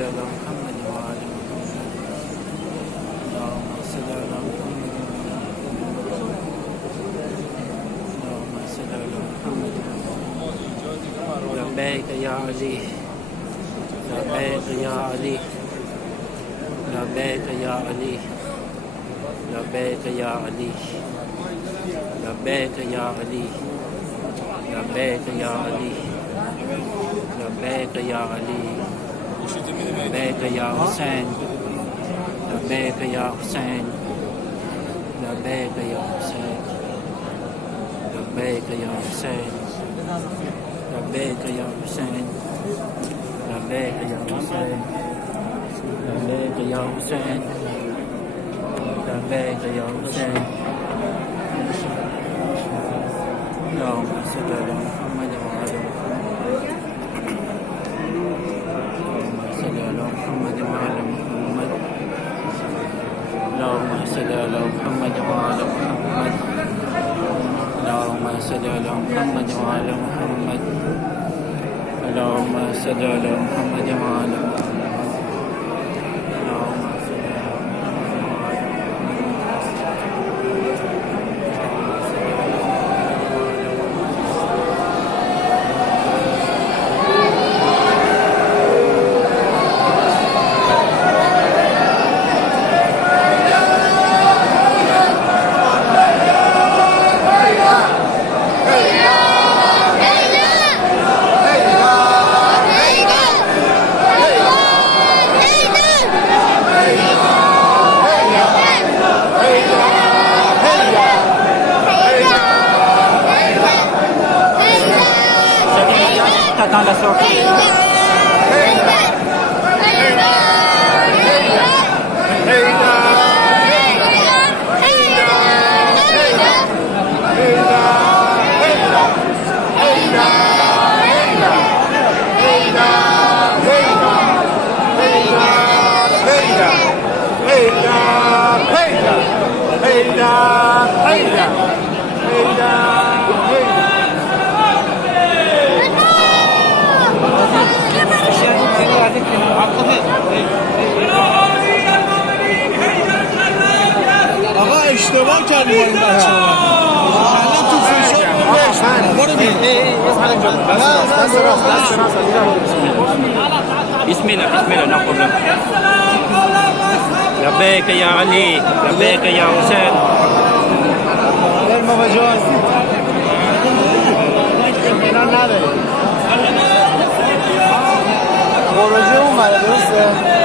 على محمد وعلى اللهم صل على محمد اللهم صل على محمد لبيك يا علي لبيك يا علي لبيك يا علي لبيك يا علي لبيك يا علي لبيك يا علي لبيك يا علي لبيك يا حسين لبيك يا حسين لبيك يا حسين لبيك يا حسين لبيك يا حسين لبيك يا حسين لبيك يا حسين لبيك يا حسين اللهم صل على محمد وعلى محمد اللهم صل على محمد وعلى محمد اللهم صل على محمد وعلى محمد اللهم صل على محمد وعلى محمد dans la sortie. آقا اشتباه کردی با این بچه ها کلا تو فیشو برو بیم بسم الله بسم الله no problem لبيك يا علي لبيك يا حسين بریم بابا جان اینا نده خروجی اومده درسته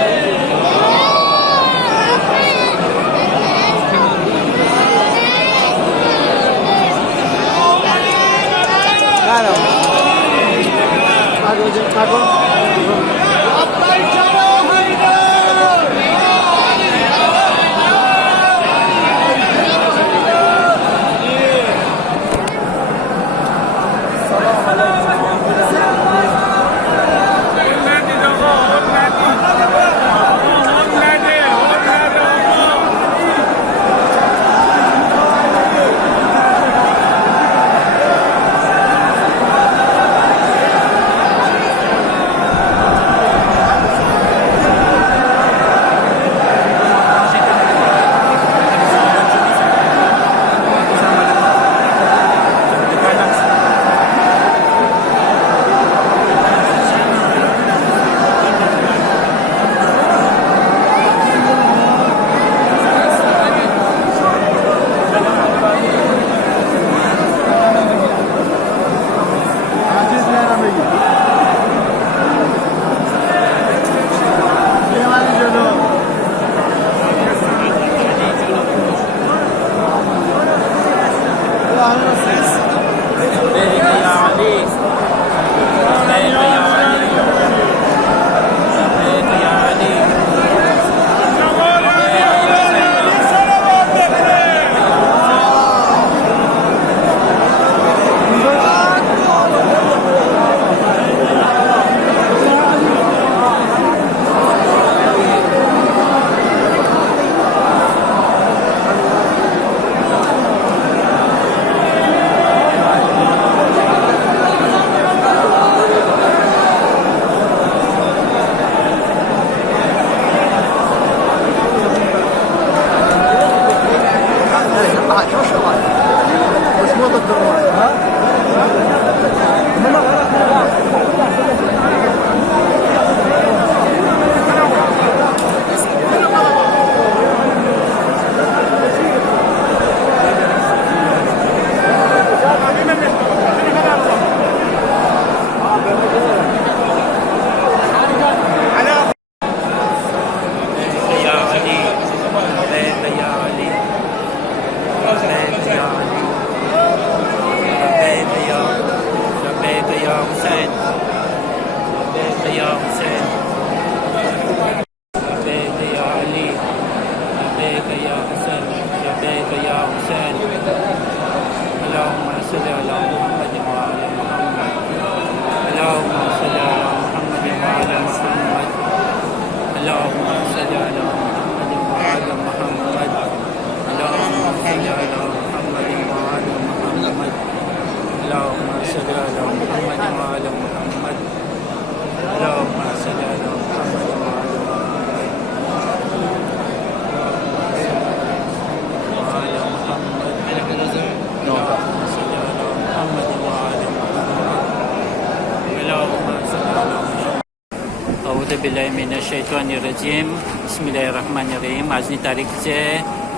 اللهم صل على محمد وعلى محمد اللهم صل على محمد وعلى محمد اللهم صل على محمد وعلى محمد اللهم صل على محمد وعلى Bismillahirrahmanirrahim. Bismillahirrahmanirrahim. आज ની તારીખ છે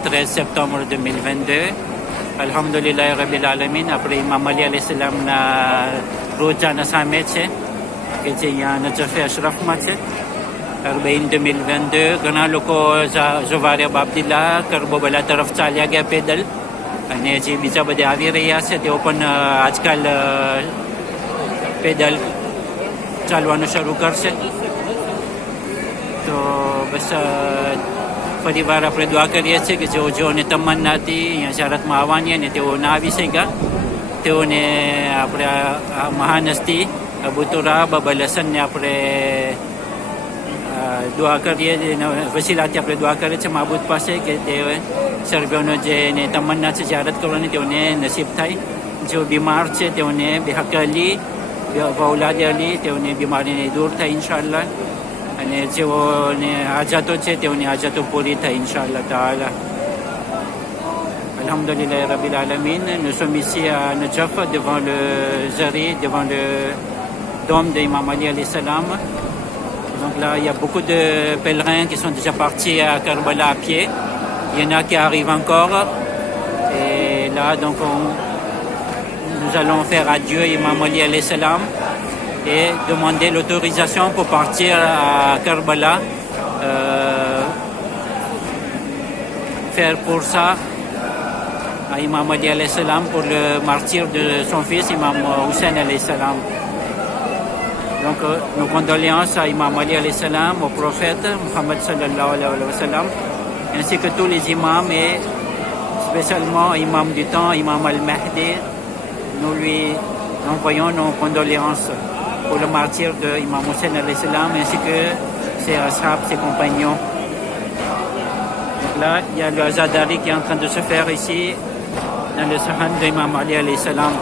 13 સપ્ટેમ્બર 2022. અલ્હમ્દુલિલ્લાહ રબિલ આલમીન. આપણે ઇમામ અલી અલૈહિસ્સલામના રોજાના સામે છે કે જે અહીંયા નજફ અશરફમાં છે. અરબઈન 2022. ઘણા લોકો જવારે બાબદિલ્લા કરબોબલા તરફ ચાલ્યા ગયા પેદલ અને જે બીજા બધા આવી રહ્યા છે તેઓ પણ આજકાલ પેદલ ચાલવાનું શરૂ કરશે. તો બસ ફરીવાર આપણે દુઆ કરીએ છીએ કે જેઓને તમન્ના હતી અહીંયા ઝારતમાં આવવાની અને તેઓ ના આવી શક્યા તેઓને આપણે આ મહાન હસ્તી અબુ તુરાબ અબુલ હસનને આપણે દુઆ કરીએ વસીલાથી આપણે દુઆ કરીએ છીએ માબૂદ પાસે કે તે સર્વેનો જે તમન્ના છે ઝારત કરવાની તેઓને નસીબ થાય. જેઓ બીમાર છે તેઓને બેહક અલી ઔલાદ અલી તેઓની બીમારીને દૂર થાય ઇન્શાઅલ્લાહ અને જેઓને હાજતો છે તેઓની હાજતો પૂરી થાય ઇન્શાઅલ્લાહ તાઆલા. Alhamdulillah Rabbil Alamin. Nous sommes ici à Najaf devant le Zari, devant le dôme d'Imam Ali alayhi salam. Donc là, il y a beaucoup de pèlerins qui sont déjà partis à Karbala à pied. Il y en a qui arrivent encore. Et là, donc, nous allons faire adieu à Imam Ali alayhi salam et demander l'autorisation pour partir à Karbala. Faire pour ça à Imam Ali alayhi salam pour le martyr de son fils Imam Hussein alayhi salam. Donc nos condoléances à Imam Ali alayhi salam, au prophète Muhammad sallallahu alayhi wa sallam, ainsi que tous les imams et spécialement Imam du temps, Imam al-Mahdi. Nous lui envoyons nos condoléances pour le martyr de Imam Hussein alayhi salam ainsi que ses ashab, ses compagnons. Donc là, il y a le Azadari qui est en train de se faire ici dans le sahan d'Imam Ali alayhi salam.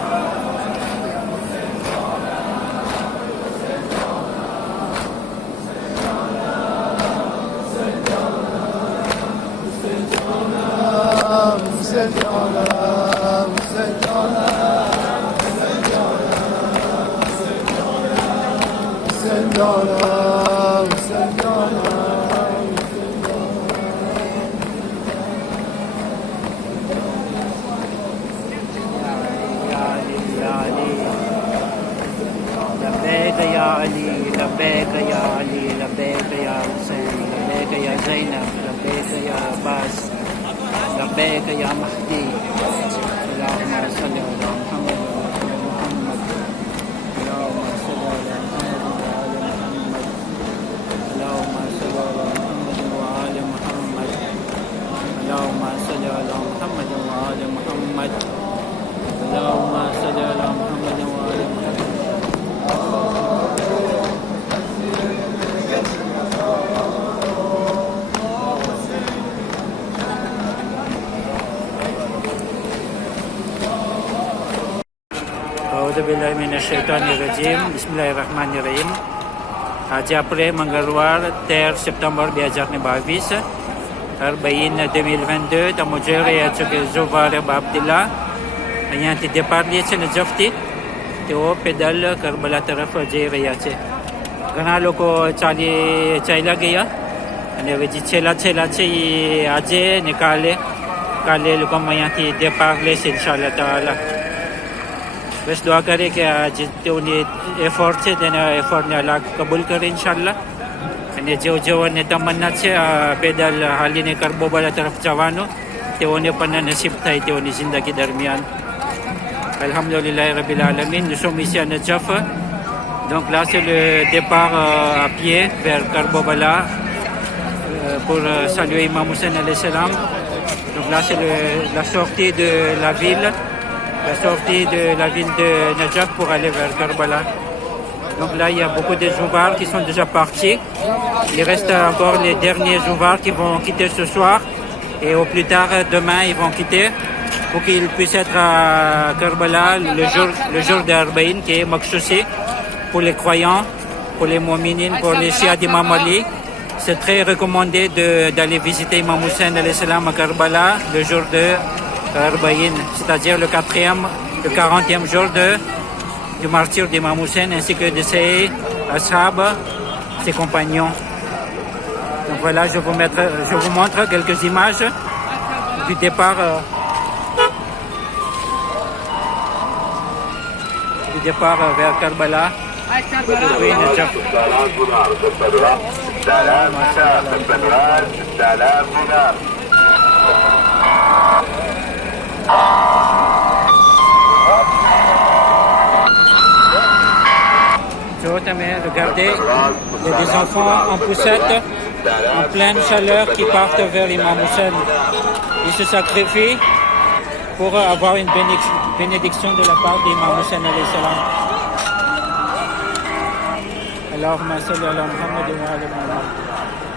لبيك يا علي لبيك يا علي لبيك يا حسين لبيك يا زينب لبيك يا عباس لبيك يا مهدي اللهم صل على محمد وعلى محمد اللهم صل على محمد وعلى محمد اللهم صل على محمد وعلى محمد اللهم صل على محمد وعلى محمد اللهم صل على محمد وعلى محمد. Bismillahirrahmanirrahim. આજે આપણે મંગળવાર 13 સપ્ટેમ્બર 2022 અરબઈન 2022 તમે જોઈ રહ્યા છો કે ઝુવારે બાબદિલ્લા અહીંયાથી દેપાર લે છે નજફથી તેઓ પેદલ કરબલા તરફ જઈ રહ્યા છે. ઘણા લોકો ચાલ્યા ગયા અને હવે જે છેલ્લા છે એ આજે ને કાલે લોકો અહીંયાથી દેપાર લેશે ઇન્શાઅલ્લાહ તાઆલા. બસ દુઆ કરીએ કે આ જે તેઓની એફર્ટ છે તેના એફર્ટને અલ્લાહ કબૂલ કરે ઇન્શાઅલ્લાહ અને જેઓને તમન્ના છે પેદલ હાલીને કરબોબલા તરફ જવાનું તેઓને પણ નસીબ થાય તેઓની જિંદગી દરમિયાન. Alhamdulillah Rabbil Alamin. Nous sommes ici à Najaf. Donc là c'est le départ à pied vers Karbala pour saluer Imam Hussein alayhi salam. Donc là c'est la sortie de la ville de Najaf pour aller vers Karbala. Donc là, il y a beaucoup de joueurs qui sont déjà partis. Il reste encore les derniers joueurs qui vont quitter ce soir. Et au plus tard, demain, ils vont quitter pour qu'ils puissent être à Karbala le jour d'Arbaïn, qui est Makshousi, pour les croyants, pour les mu'minines, pour les chiites d'Imam Ali. C'est très recommandé d'aller visiter Imam Hussein alayhi salam à Karbala le jour de Arbaïn, c'est-à-dire le 40e jour du martyr d'Imam Hussein, ainsi que de ses ashab, ses compagnons. Donc voilà, je vous montre quelques images du départ vers Karbala. depuis Najaf. Regardez, il y a des enfants en poussette, en pleine chaleur, qui partent vers l'imam Hussein. Ils se sacrifient pour avoir une bénédiction de la part d'Imam Hussein alayhi salam. Allahumma salli ala Muhammad wa ala Muhammad.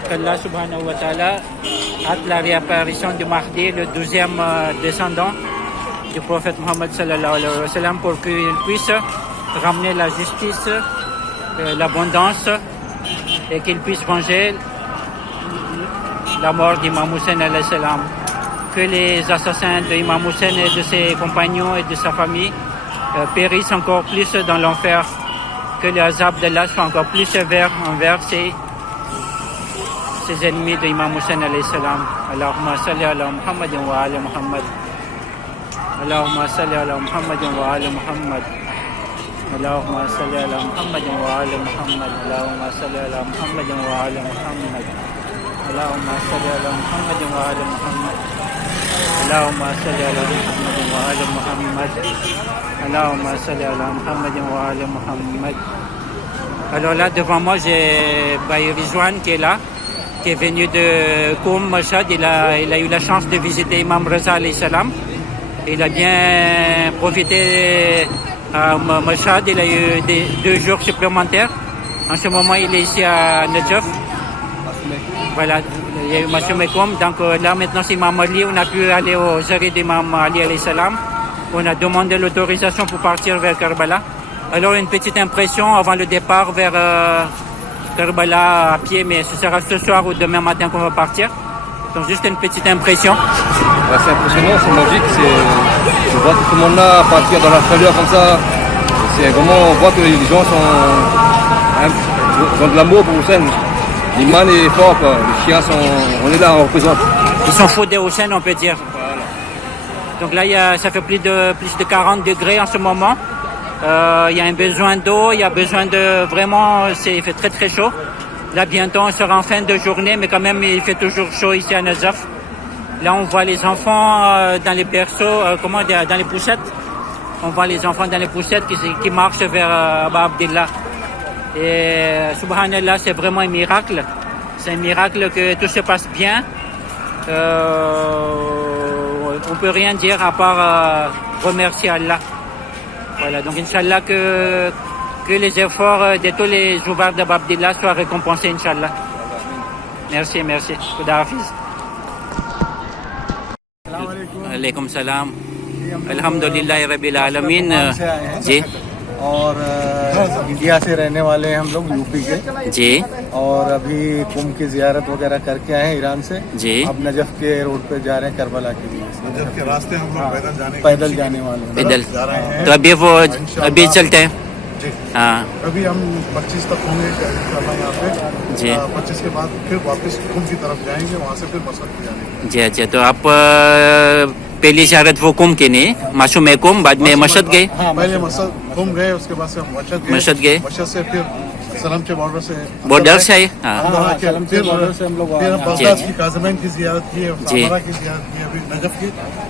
Qu'Allah subhanahu wa ta'ala hâte la réapparition du Mahdi, le 12e descendant du prophète Muhammad sallallahu alayhi wa sallam, pour qu'il puisse ramener la justice, l'abondance, et qu'il puisse venger la mort d'Imam Hussein alayhi salam. Que les assassins d'Imam Hussein et de ses compagnons et de sa famille périssent encore plus dans l'enfer. Que les azab d'Allah soient encore plus sévères envers ses ennemis d'Imam Hussein alayhi salam. Allahumma salli ala Muhammad wa ala Muhammad. Allahumma salli ala Muhammad wa ala Muhammad. Allahumma salli ala Muhammad wa ala Muhammad. Allahumma salli ala Muhammad wa ala Muhammad. Allahumma salli ala Muhammad wa ala Muhammad. Allahumma salli ala Muhammad wa ala Muhammad. Allahumma salli ala Muhammad wa ala Muhammad. Alors là, devant moi, j'ai Baï Rizwan qui est là, qui est venu de Koum, Mashhad. Il a eu la chance de visiter Imam Raza alayhi salam. Il a bien profité à Mashhad. Il a eu 2 jours supplémentaires. En ce moment, il est ici à Najaf. Voilà, il y a eu Mashumekoum. Donc là, maintenant, c'est Imam Ali. On a pu aller au Zari d'Imam Ali alayhi salam. On a demandé l'autorisation pour partir vers Karbala. Alors, une petite impression avant le départ vers Karbala à pied, mais ce sera ce soir ou demain matin qu'on va partir. Donc, juste une petite impression. Ouais, c'est impressionnant, c'est magique. Je vois tout le monde là partir dans la chaleur comme ça. C'est vraiment, on voit que les gens ont de l'amour pour Hussein. L'imam est fort, quoi. Les chiens on est là, on représente. Ils sont fous de Hussein, on peut dire. Voilà. Donc là, ça fait plus de 40 degrés en ce moment. Il y a un besoin d'eau, il y a besoin de vraiment, il fait très très chaud. Là, bientôt, on sera en fin de journée, mais quand même, il fait toujours chaud ici à Najaf. Là, on voit les enfants dans les berceaux, dans les poussettes. On voit les enfants dans les poussettes qui marchent vers Abba Abdillah. Et subhanallah, c'est vraiment un miracle. C'est un miracle que tout se passe bien. On peut rien dire à part remercier Allah. Voilà, donc Inch'Allah que les efforts de tous les joueurs d'Abba Abdillah soient récompensés, Inch'Allah. Merci. Khuda Hafiz. Alaikum salam. Alhamdulillah Rabbil Alamin. जी और इंडिया से रहने वाले हैं हम लोग यूपी के जी और अभी कुंभ की जियारत वगैरह करके आए हैं ईरान से जी अब नजफ के रोड पे जा रहे हैं करबला के लिए नजफ के रास्ते हम लोग पैदल जाने वाले हैं पैदल जा रहे हैं। तो अभी चलते हैं जी हाँ अभी हम 25 तक होंगे यहाँ पे जी 25 के बाद फिर वापस कुंभ की तरफ जाएंगे, वहाँ से फिर मसद को जाएंगे। जी अच्छा तो आप पहली शरत वो कुम की नहीं मासूम कुम बाद में मशद गए हाँ, पहले मसद कुंभ गए, उसके बाद से हम मशद गए मशद गए। मशद से फिर सलम के बॉर्डर से बॉर्डर से आए? हाँ अंदर आके फिर हम लोग फिर जी, बगदाद जी। की काजमैन की जियारत की है, जी। सामरा की जियारत की है, अभी नजफ की।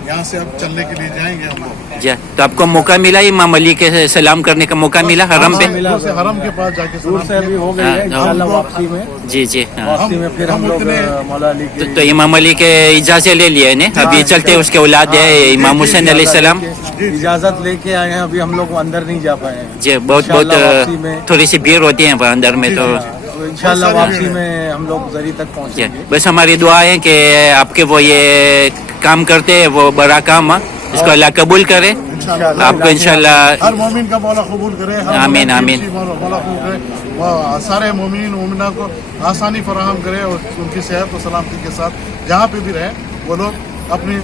यहाँ से अब चलने के लिए जाएंगे हम लोग। जी। तो आपको मौका मिला इमाम अली के सलाम करने का मौका मिला हरम पे? दूर से हरम के पास जाके दूर सलाम से अभी किया। हो गई है हाँ, इंशाल्लाह हम लोग- वापसी में। जी जी हाँ। वापसी में फिर हम लोग उतने- मौला अली की तो इमाम अली के इजाजत ले लिए ने अभी चलते उसके औलाद है इमाम हुसैन अलैहिस्सलाम। इजाजत लेके आए हैं, अभी हम लोग अंदर नहीं जा पाए हैं। जी बहुत इंशाल्लाह वापसी में थोड़ी सी भीड़ होती है वहाँ अंदर में तो तो इंशाल्लाह वापसी में हम लोग जरी तक जी। पहुंचेंगे। बस हमारी दुआ है कि आपके वो ये काम करते हैं वो बड़ा काम है, इसको अल्लाह कबूल करे इंशाल्लाह आपको इंशाल्लाह। हर मोमिन का मौला कबूल करे, हर आमीन, मोमिन आमीन। की मौला कबूल करे, वो सारे मोमिन मोमिना को आसानी फराहम करे और उनकी सेहत और सलामती के साथ जहाँ पे भी रहे वो लोग अपनी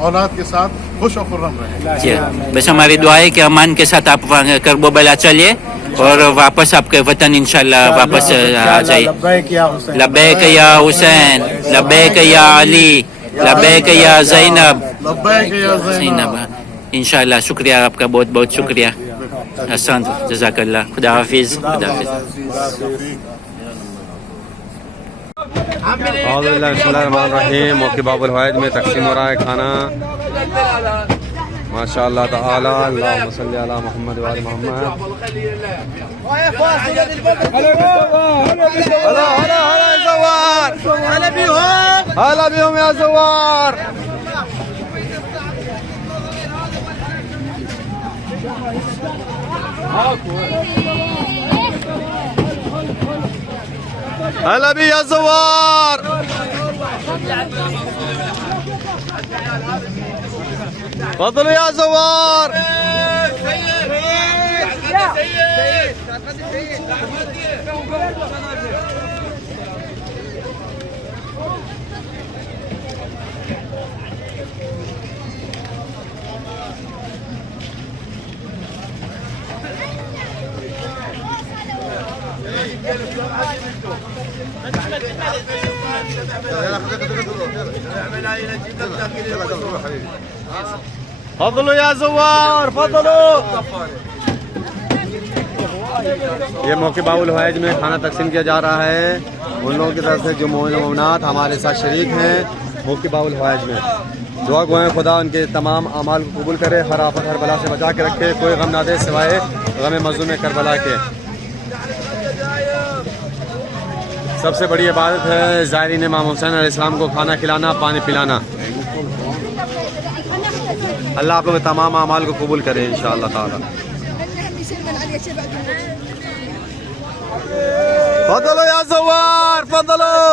औलाद के साथ खुश और खुर्रम रहे। जी। बस हमारी दुआ है कि अमान के साथ आप वहाँ करबला चलिए और वापस आपके वतन इंशाल्लाह वापस आ जाइए। लब्बैक या हुसैन, लब्बैक या हुसैन, लब्बैक या अली, लब्बैक या ज़ैनब। लब्बैक या ज़ैनब। इंशाल्लाह शुक्रिया आपका, बहुत बहुत शुक्रिया। हसन जज़ाकल्लाह, खुदा हाफिज़, खुदा हाफिज़। बिस्मिल्लाहिर्रहमानिर्रहीम। मौके बाबुल हवाइज में तकसीम हो रहा है खाना माशाअल्लाह ताला। अल्लाहुम्मा सल्ली अला मुहम्मद व आलि मुहम्मद। हला बिहुम या ज़वार। هلا بي يا زوار. تفضلوا يا زوار. फضلوا या ज़वार फضلوا। ये मौके बाउल हवाइज में खाना तकसीम किया जा रहा है उन लोगों की तरफ से जो मोमिनात हमारे साथ शरीक हैं मौके बाउल हवाइज में। दुआ गो खुदा उनके तमाम अमाल को कबूल करे, हर आफत हर बला से बचा के रखे, कोई गम ना दे सिवाय गम मज़लूम करबला के। सबसे बड़ी इबादत है ज़ायरीन इमाम हुसैन अलैहिस्सलाम को खाना खिलाना, पानी पिलाना। अल्लाह आपको तमाम अमाल को कबूल करे इंशाअल्लाह ताला। फضلوا या ज़वार फضلوا।